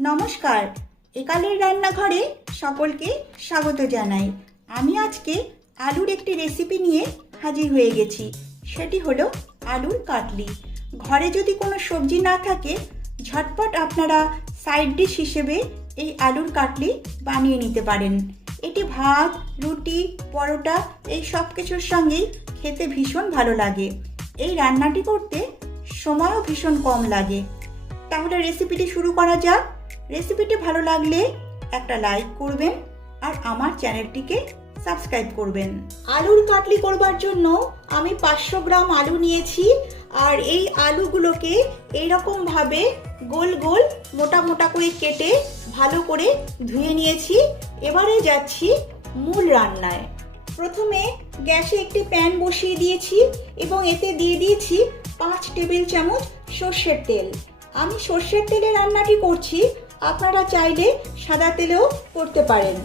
নমস্কার। একালের রান্নাঘরে সকলকে স্বাগত জানাই। আমি আজকে আলুর একটি রেসিপি নিয়ে হাজির হয়ে গেছি। সেটি হলো আলুর কাটলি। ঘরে যদি কোনো সবজি না থাকে, ঝটপট আপনারা সাইড ডিশ হিসেবে এই আলুর কাটলি বানিয়ে নিতে পারেন। এটি ভাত, রুটি, পরোটা এই সব কিছুর সঙ্গেই খেতে ভীষণ ভালো লাগে। এই রান্নাটি করতে সময়ও ভীষণ কম লাগে। তাহলে রেসিপিটি শুরু করা যাক। রেসিপিটি ভালো লাগলে একটা লাইক করবেন আর আমার চ্যানেলটিকে সাবস্ক্রাইব করবেন। আলুর কাটলি করবার জন্য আমি পাঁচশো গ্রাম আলু নিয়েছি আর এই আলুগুলোকে এইরকমভাবে গোল গোল মোটা মোটা করে কেটে ভালো করে ধুয়ে নিয়েছি। এবারে যাচ্ছি মূল রান্নায়। প্রথমে গ্যাসে একটি প্যান বসিয়ে দিয়েছি এবং এতে দিয়ে দিয়েছি পাঁচ টেবিল চামচ সর্ষের তেল। আমি সর্ষের তেলে রান্নাটি করছি আপনারা চাইলে সাদা তেলেও করতে পারেন।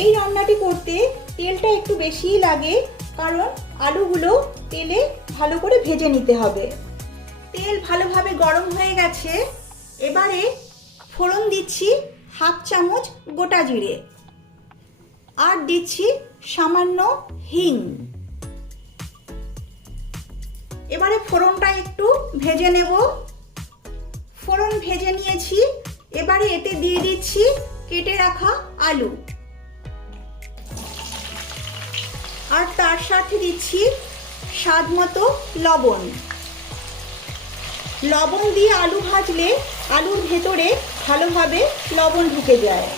এই রান্নাটি করতে তেলটা একটু বেশিই লাগে, কারণ আলুগুলো তেলে ভালো করে ভেজে নিতে হবে। তেল ভালোভাবে গরম হয়ে গেছে, এবারে ফোড়ন দিচ্ছি হাফ চামচ গোটা জিরে আর দিচ্ছি সামান্য হিং। এবারে ফোড়নটা একটু ভেজে নেব। ফোড়ন ভেজে নিয়েছি এবারে এতে দিয়ে দিচ্ছি, কেটে রাখা আলু। আর তার সাথে দিচ্ছি স্বাদ মতো লবণ। লবণ দিয়ে আলু ভাজলে আলুর ভেতরে ভালোভাবে লবণ ঢুকে যায়।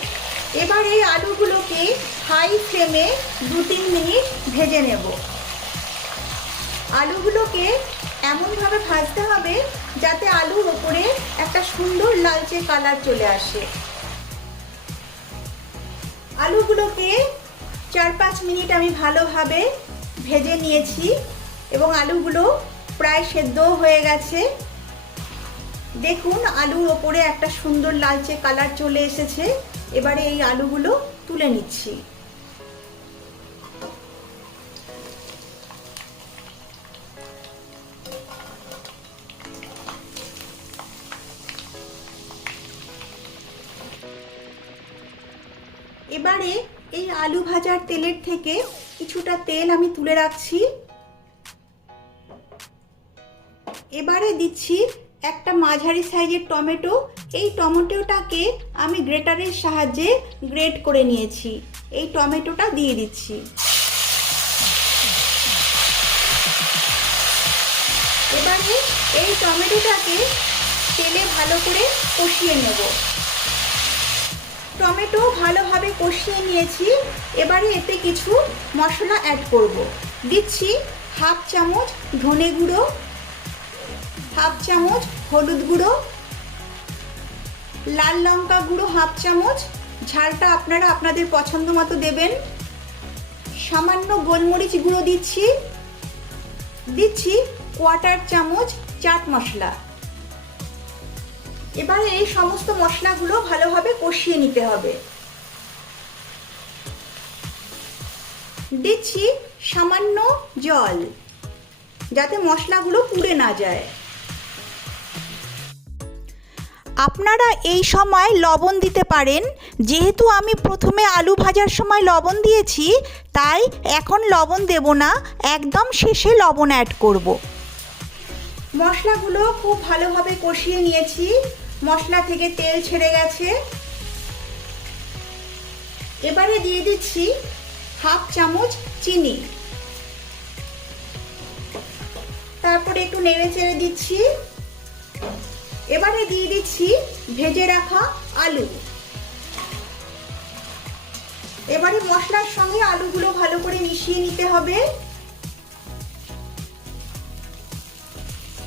এবার এই আলুগুলোকে হাই ফ্লেমে দু তিন মিনিট ভেজে নেব। আলুগুলোকে এমনভাবে ভাজতে হবে যাতে আলুর ওপরে একটা সুন্দর লালচে কালার চলে আসে। আলুগুলোকে চার পাঁচ মিনিট আমি ভালোভাবে ভেজে নিয়েছি এবং আলুগুলো প্রায় সেদ্ধও হয়ে গেছে। দেখুন, আলুর ওপরে একটা সুন্দর লালচে কালার চলে এসেছে। এবারে এই আলুগুলো তুলে নিচ্ছি। এবারে এই আলু ভাজার তেলের থেকে কিছুটা তেল আমি তুলে রাখছি। এবারে দিচ্ছি একটা মাঝারি সাইজের টমেটো। এই টমেটোটাকে আমি গ্রেটারের সাহায্যে গ্রেট করে নিয়েছি। এই টমেটোটা দিয়ে দিচ্ছি। এবারে এই টমেটোটাকে তেলে ভালো করে কষিয়ে নেব। টমেটো ভালোভাবে কষিয়ে নিয়েছি। এবারে এতে কিছু মশলা অ্যাড করব। দিচ্ছি হাফ চামচ ধনে গুঁড়ো, হাফ চামচ হলুদ গুঁড়ো, লাল লঙ্কা গুঁড়ো হাফ চামচ। ঝালটা আপনারা আপনাদের পছন্দ মতো দেবেন। সামান্য গোলমরিচ গুঁড়ো দিচ্ছি। দিচ্ছি কোয়াটার চামচ চাট মশলা। এবারে এই সমস্ত মশলাগুলো ভালোভাবে কষিয়ে নিতে হবে। দিচ্ছি সামান্য জল, যাতে মশলাগুলো পুড়ে না যায়। আপনারা এই সময় লবণ দিতে পারেন। যেহেতু আমি প্রথমে আলু ভাজার সময় লবণ দিয়েছি, তাই এখন লবণ দেব না। একদম শেষে লবণ অ্যাড করব। মশলাগুলো খুব ভালোভাবে কষিয়ে নিয়েছি। মশলা থেকে তেল ছেড়ে গেছে। এবারে দিয়ে দিচ্ছি হাফ চামচ চিনি। তারপরে একটু নেড়ে চেড়ে দিচ্ছি। এবারে দিয়ে দিচ্ছি ভেজে রাখা আলু। এবারে মশলার সঙ্গে আলুগুলো ভালো করে মিশিয়ে নিতে হবে।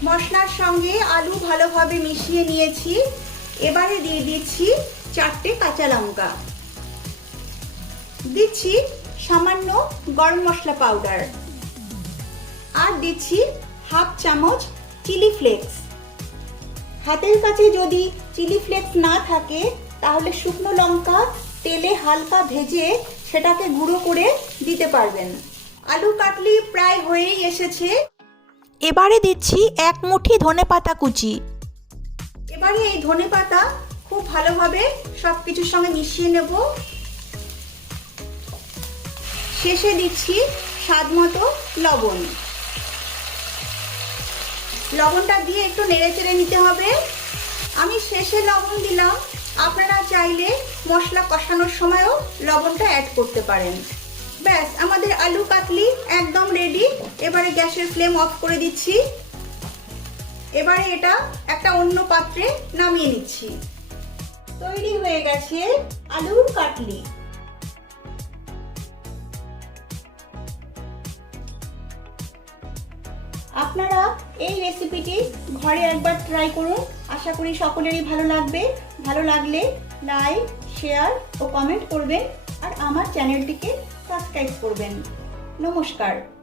মশলার সঙ্গে আলু ভালোভাবে মিশিয়ে নিয়েছি। এবারে দিয়ে দিচ্ছি চারটে কাঁচা লঙ্কা। দিচ্ছি সামান্য গরম মশলা পাউডার। আর দিচ্ছি হাফ চামচ চিলি ফ্লেক্স। হাতের কাছে যদি চিলি ফ্লেক্স না থাকে, তাহলে শুকনো লঙ্কা তেলে হালকা ভেজে সেটাকে গুঁড়ো করে দিতে পারবেন। আলু কাটলি প্রায় হয়েই এসেছে। এবারে দিচ্ছি এক মুঠি ধনে পাতা কুচি। এবারে এই ধনে পাতা খুব ভালোভাবে সব কিছুর সঙ্গে মিশিয়ে নেব। শেষে দিচ্ছি স্বাদ মতো লবণ। লবণটা দিয়ে একটু নেড়ে চেড়ে নিতে হবে। আমি শেষে লবণ দিলাম। আপনারা চাইলে মশলা কষানোর সময়ও লবণটা অ্যাড করতে পারেন। ব্যাস, আমাদের আলু কাতলি একদম রেডি এবারে গ্যাসের ফ্লেম অফ করে দিচ্ছি। এবারে এটা একটা অন্য পাত্রে নামিয়ে নিচ্ছি। তৈরি হয়ে গেছে আলুর কাটলি। আপনারা এই রেসিপিটি ঘরে একবার ট্রাই করুন। আশা করি সকলেরই ভালো লাগবে। ভালো লাগলে লাইক শেয়ার ও কমেন্ট করবেন। আর আমার চ্যানেলটিকে সাবস্ক্রাইব করবেন। নমস্কার।